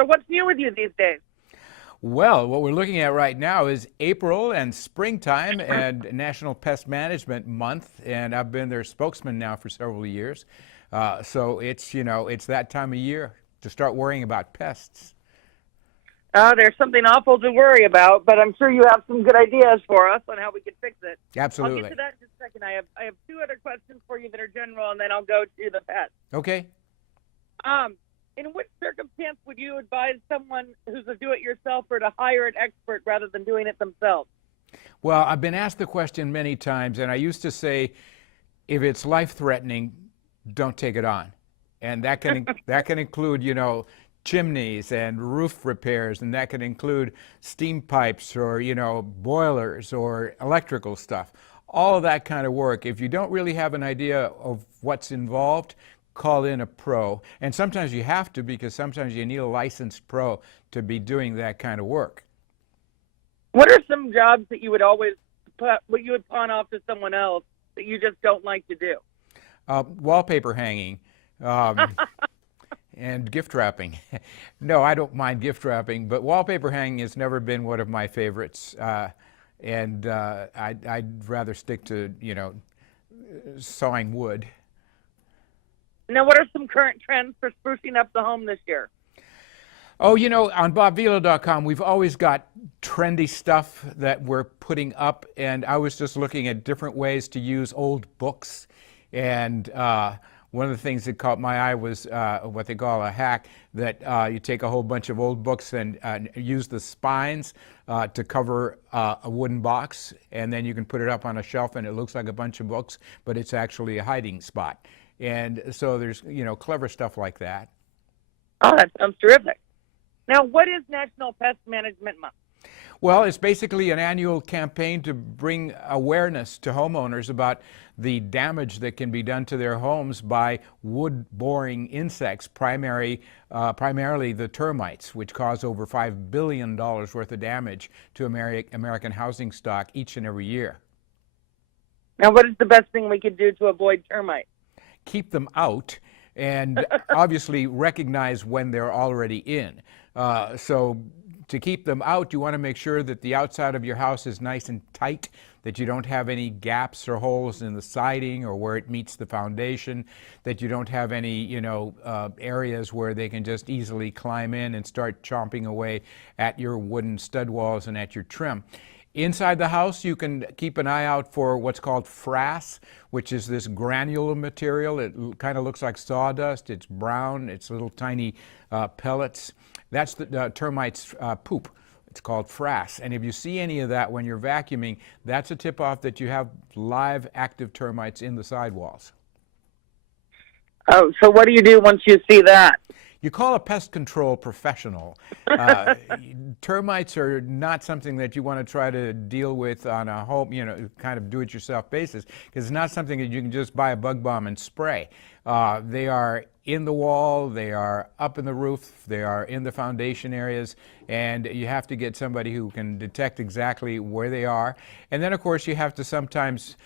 So what's new with you these days? Well, what we're looking at right now is April and springtime and National Pest Management Month, and I've been their spokesman now for several years. So it's that time of year to start worrying about pests. There's something awful to worry about, but I'm sure you have some good ideas for us on how we can fix it. I'll get Absolutely. to that in just a second. I have two other questions for you that are general, and then I'll go to the pets. Okay. In which circumstance would you advise someone who's a do-it-yourselfer to hire an expert rather than doing it themselves? Well, I've been asked the question many times, and I used to say, if it's life-threatening, don't take it on. And that can include, chimneys and roof repairs, and that can include steam pipes or, boilers or electrical stuff. All of that kind of work. If you don't really have an idea of what's involved, call in a pro. And sometimes you have to, because sometimes you need a licensed pro to be doing that kind of work. What are some jobs that you would always pawn off to someone else that you just don't like to do? Wallpaper hanging. And gift wrapping. No, I don't mind gift wrapping, but wallpaper hanging has never been one of my favorites. I'd rather stick to, sawing wood. Now, what are some current trends for sprucing up the home this year? Oh, on BobVila.com, we've always got trendy stuff that we're putting up, and I was just looking at different ways to use old books. And one of the things that caught my eye was what they call a hack, that you take a whole bunch of old books and use the spines to cover a wooden box, and then you can put it up on a shelf and it looks like a bunch of books, but it's actually a hiding spot. And so there's, clever stuff like that. Oh, that sounds terrific. Now, what is National Pest Management Month? Well, it's basically an annual campaign to bring awareness to homeowners about the damage that can be done to their homes by wood-boring insects, primarily the termites, which cause over $5 billion worth of damage to American housing stock each and every year. Now, what is the best thing we could do to avoid termites? Keep them out and obviously recognize when they're already in. So to keep them out, you want to make sure that the outside of your house is nice and tight, that you don't have any gaps or holes in the siding or where it meets the foundation, that you don't have any, areas where they can just easily climb in and start chomping away at your wooden stud walls and at your trim. Inside the house, you can keep an eye out for what's called frass, which is this granular material. It kind of looks like sawdust. It's brown. It's little tiny pellets. That's the termites' poop. It's called frass. And if you see any of that when you're vacuuming, that's a tip-off that you have live, active termites in the sidewalls. Oh, so what do you do once you see that? You call a pest control professional. Termites are not something that you want to try to deal with on a home, kind of do-it-yourself basis, because it's not something that you can just buy a bug bomb and spray. They are in the wall, they are up in the roof, they are in the foundation areas, and you have to get somebody who can detect exactly where they are. And then, of course, you have to sometimes,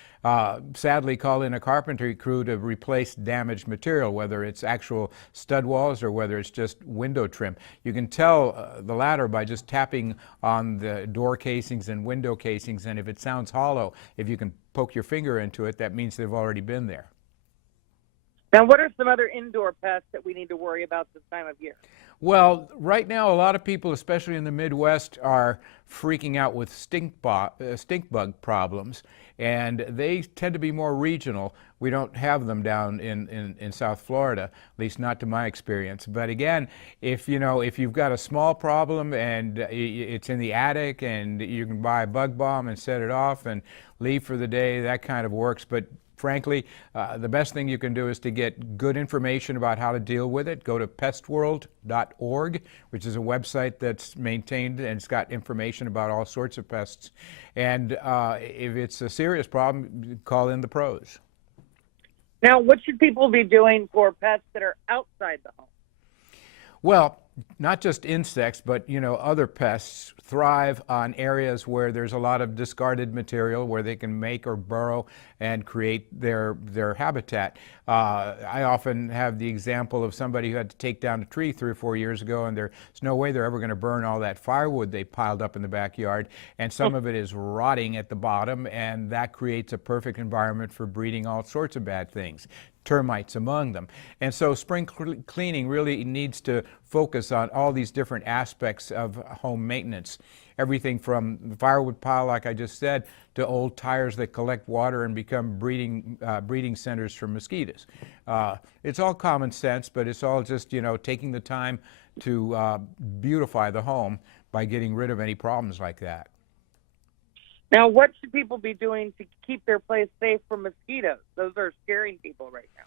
sadly, call in a carpentry crew to replace damaged material, whether it's actual stud walls or whether it's just window trim. You can tell the latter by just tapping on the door casings and window casings, and if it sounds hollow, if you can poke your finger into it, that means they've already been there. Now, what are some other indoor pests that we need to worry about this time of year? Well, right now, a lot of people, especially in the Midwest, are freaking out with stink bug problems, and they tend to be more regional. We don't have them down in South Florida, at least not to my experience. But again, if you've got a small problem and it's in the attic and you can buy a bug bomb and set it off and leave for the day, that kind of works. But frankly, the best thing you can do is to get good information about how to deal with it. Go to pestworld.org, which is a website that's maintained and it's got information about all sorts of pests. And if it's a serious problem, call in the pros. Now, what should people be doing for pests that are outside the home? Well, not just insects, but other pests thrive on areas where there's a lot of discarded material where they can make or burrow and create their habitat. I often have the example of somebody who had to take down a tree 3 or 4 years ago, and there's no way they're ever going to burn all that firewood they piled up in the backyard, and some of it is rotting at the bottom, and that creates a perfect environment for breeding all sorts of bad things, termites among them. And so spring cleaning really needs to focus on all these different aspects of home maintenance. Everything from the firewood pile, like I just said, to old tires that collect water and become breeding centers for mosquitoes. It's all common sense, but it's all just, taking the time to beautify the home by getting rid of any problems like that. Now, what should people be doing to keep their place safe from mosquitoes? Those are scaring people right now.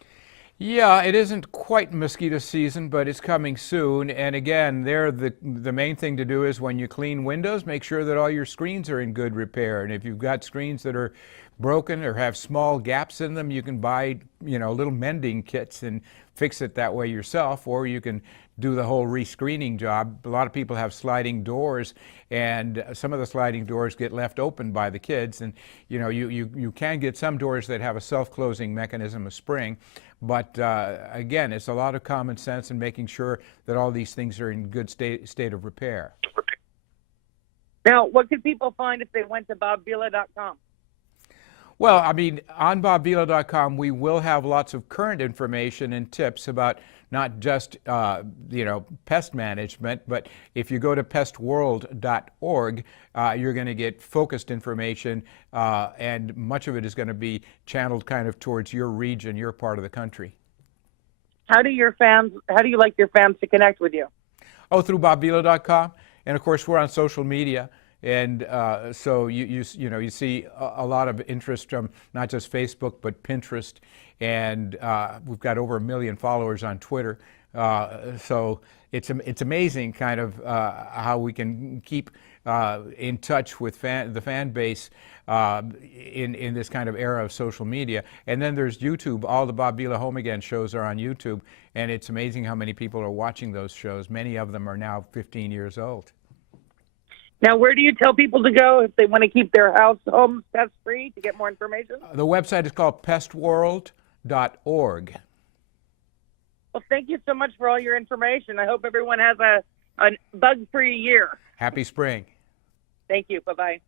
Yeah, it isn't quite mosquito season, but it's coming soon. And again, the main thing to do is when you clean windows, make sure that all your screens are in good repair. And if you've got screens that are broken or have small gaps in them, you can buy, little mending kits and fix it that way yourself, or you can do the whole rescreening job. A lot of people have sliding doors, and some of the sliding doors get left open by the kids, and you can get some doors that have a self-closing mechanism, a spring, but again, it's a lot of common sense and making sure that all these things are in good state of repair. Now, what could people find if they went to bobvila.com? Well, I mean, on bobvila.com, we will have lots of current information and tips about not just, pest management, but if you go to pestworld.org, you're going to get focused information, and much of it is going to be channeled kind of towards your region, your part of the country. How do you like your fans to connect with you? Oh, through bobvila.com, and of course we're on social media. And so you see a lot of interest from not just Facebook but Pinterest, and we've got over 1 million followers on Twitter. So it's amazing kind of how we can keep in touch with the fan base in this kind of era of social media. And then there's YouTube. All the Bob Vila Home Again shows are on YouTube, and it's amazing how many people are watching those shows. Many of them are now 15 years old. Now, where do you tell people to go if they want to keep their homes pest-free to get more information? The website is called pestworld.org. Well, thank you so much for all your information. I hope everyone has a bug-free year. Happy spring. Thank you. Bye-bye.